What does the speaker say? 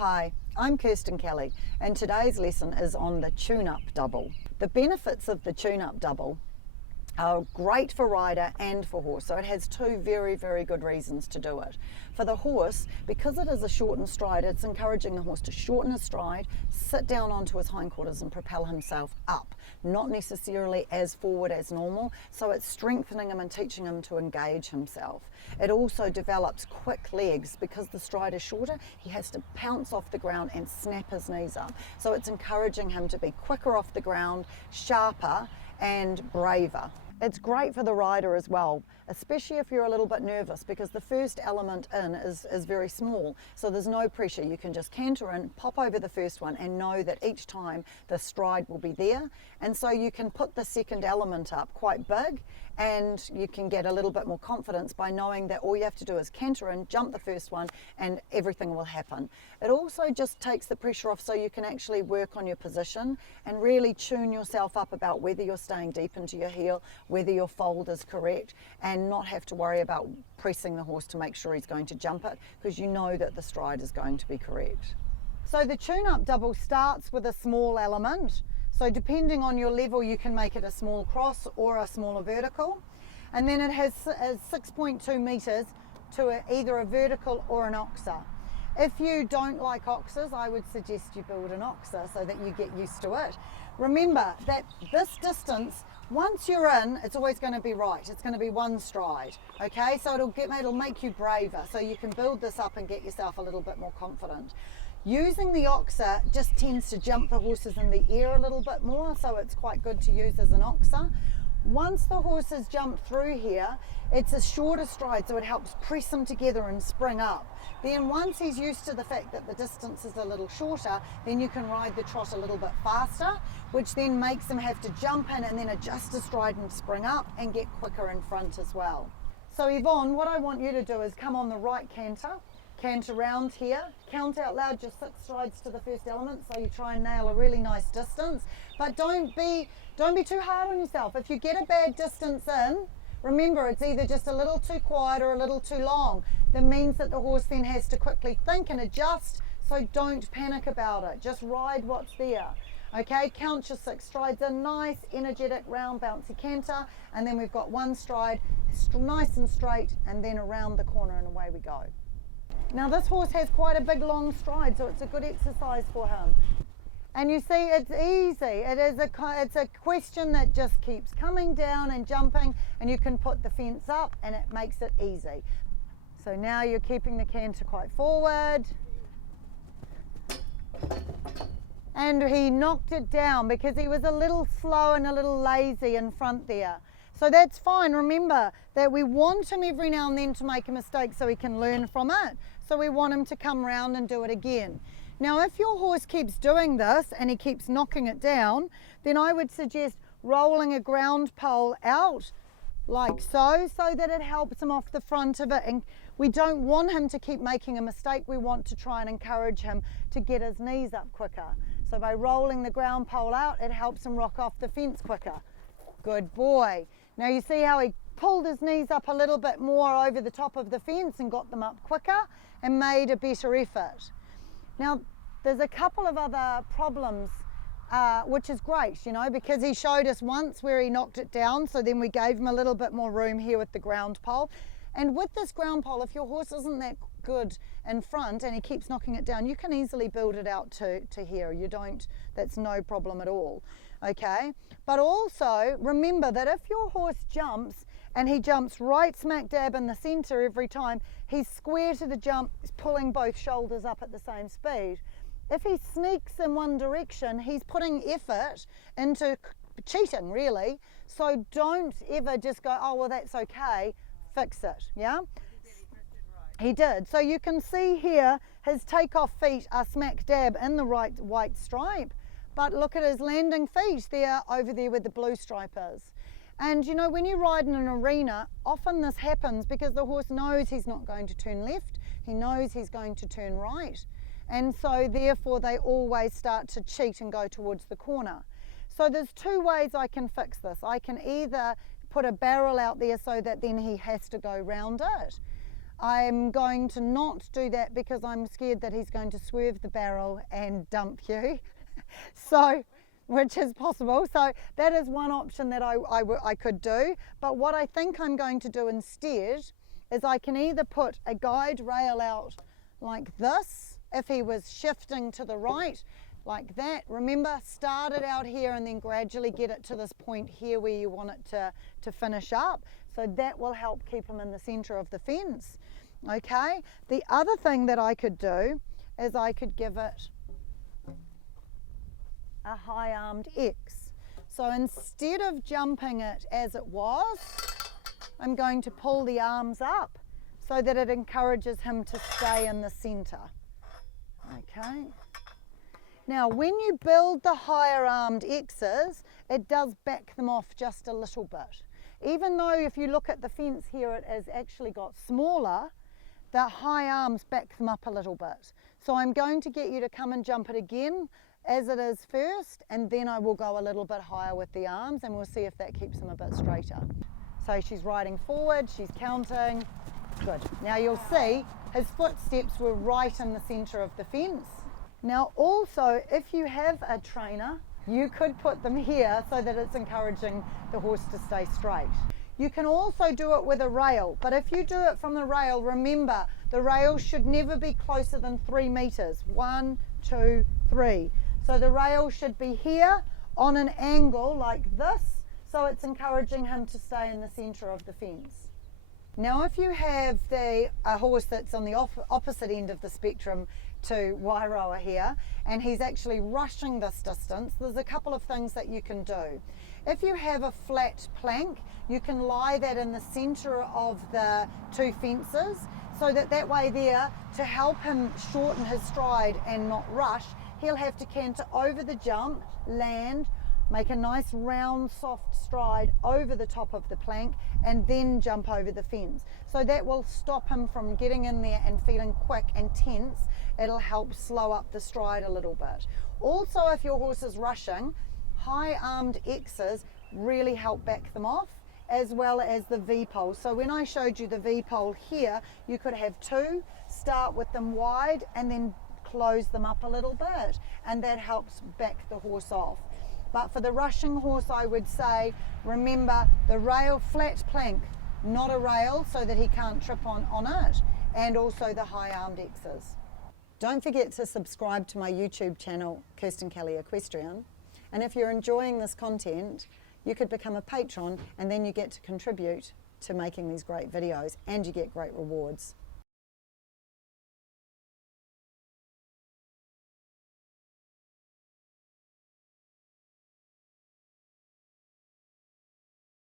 Hi, I'm Kirstin Kelly and today's lesson is on the tune-up double. The benefits of the tune-up double are great for rider and for horse, so it has two very good reasons to do it. For the horse, because it is a shortened stride, it's encouraging the horse to shorten his stride, sit down onto his hindquarters and propel himself up, not necessarily as forward as normal, so it's strengthening him and teaching him to engage himself. It also develops quick legs. Because the stride is shorter, he has to pounce off the ground and snap his knees up, so it's encouraging him to be quicker off the ground, sharper and braver. It's great for the rider as well, especially if you're a little bit nervous, because the first element in is very small, so there's no pressure. You can just canter in, pop over the first one and know that each time the stride will be there, and so you can put the second element up quite big and you can get a little bit more confidence by knowing that all you have to do is canter in, jump the first one and everything will happen. It also just takes the pressure off, so you can actually work on your position and really tune yourself up about whether you're staying deep into your heel, whether your fold is correct, and not have to worry about pressing the horse to make sure he's going to jump it, because you know that the stride is going to be correct. So the tune-up double starts with a small element. So depending on your level, you can make it a small cross or a smaller vertical. And then it has 6.2 meters to either a vertical or an oxer. If you don't like oxers, I would suggest you build an oxer so that you get used to it. Remember that this distance, once you're in, it's always going to be right. It's going to be one stride, okay? So it'll make you braver, so you can build this up and get yourself a little bit more confident. Using the oxer just tends to jump the horses in the air a little bit more, so it's quite good to use as an oxer. Once the horse has jumped through here, it's a shorter stride, so it helps press them together and spring up. Then once he's used to the fact that the distance is a little shorter, then you can ride the trot a little bit faster, which then makes him have to jump in and then adjust his stride and spring up and get quicker in front as well. So Yvonne, what I want you to do is come on the right canter round here, count out loud just 6 strides to the first element, so you try and nail a really nice distance, but don't be too hard on yourself. If you get a bad distance in, remember it's either just a little too quiet or a little too long. That means that the horse then has to quickly think and adjust, so don't panic about it, just ride what's there. Okay, count your 6 strides in, nice energetic round bouncy canter, and then we've got 1 stride nice and straight, and then around the corner and away we go. Now this horse has quite a big long stride, so it's a good exercise for him. And you see, it's easy. It's a question that just keeps coming down and jumping, and you can put the fence up and it makes it easy. So now you're keeping the canter quite forward. And he knocked it down because he was a little slow and a little lazy in front there. So that's fine. Remember that we want him every now and then to make a mistake so he can learn from it. So we want him to come round and do it again. Now if your horse keeps doing this and he keeps knocking it down, then I would suggest rolling a ground pole out like so that it helps him off the front of it. And we don't want him to keep making a mistake. We want to try and encourage him to get his knees up quicker. So by rolling the ground pole out, it helps him rock off the fence quicker. Good boy. Now you see how he pulled his knees up a little bit more over the top of the fence and got them up quicker and made a better effort. Now there's a couple of other problems which is great, you know, because he showed us once where he knocked it down, so then we gave him a little bit more room here with the ground pole. And with this ground pole, if your horse isn't that good in front and he keeps knocking it down, you can easily build it out to here. That's no problem at all. Okay, but also remember that if your horse jumps and he jumps right smack dab in the center every time, he's square to the jump, pulling both shoulders up at the same speed. If he sneaks in one direction, he's putting effort into cheating, really. So don't ever just go, oh well, that's okay, fix it. Yeah, he did. So you can see here his takeoff feet are smack dab in the right white stripe. But look at his landing feet there, over there where the blue stripe is. And you know, when you ride in an arena, often this happens because the horse knows he's not going to turn left, he knows he's going to turn right. And so therefore they always start to cheat and go towards the corner. So there's 2 ways I can fix this. I can either put a barrel out there so that then he has to go round it, I'm going to not do that because I'm scared that he's going to swerve the barrel and dump you. So, which is possible. So that is one option that I could do. But what I think I'm going to do instead is I can either put a guide rail out like this, if he was shifting to the right, like that. Remember, start it out here and then gradually get it to this point here where you want it to finish up. So that will help keep him in the center of the fence. Okay, the other thing that I could do is I could give it a high-armed X. So instead of jumping it as it was, I'm going to pull the arms up so that it encourages him to stay in the center. Okay. Now, when you build the higher armed X's, it does back them off just a little bit. Even though if you look at the fence here, it has actually got smaller, the high arms back them up a little bit. So I'm going to get you to come and jump it again as it is first, and then I will go a little bit higher with the arms and we'll see if that keeps him a bit straighter. So she's riding forward, she's counting. Good. Now you'll see his footsteps were right in the center of the fence. Now also, if you have a trainer, you could put them here so that it's encouraging the horse to stay straight. You can also do it with a rail, but if you do it from the rail, remember the rail should never be closer than 3 meters. 1, 2, 3. So the rail should be here on an angle like this, so it's encouraging him to stay in the center of the fence. Now if you have a horse that's on the opposite end of the spectrum to Wairoa here, and he's actually rushing this distance, there's a couple of things that you can do. If you have a flat plank, you can lie that in the center of the two fences, so that way there, to help him shorten his stride and not rush, he'll have to canter over the jump, land, make a nice round soft stride over the top of the plank and then jump over the fence. So that will stop him from getting in there and feeling quick and tense. It'll help slow up the stride a little bit. Also, if your horse is rushing, high armed X's really help back them off, as well as the V-pole. So when I showed you the V-pole here, you could have two, start with them wide and then close them up a little bit, and that helps back the horse off. But for the rushing horse, I would say, remember the rail, flat plank, not a rail, so that he can't trip on it, and also the high-armed X's. Don't forget to subscribe to my YouTube channel, Kirstin Kelly Equestrian. And if you're enjoying this content, you could become a patron, and then you get to contribute to making these great videos, and you get great rewards.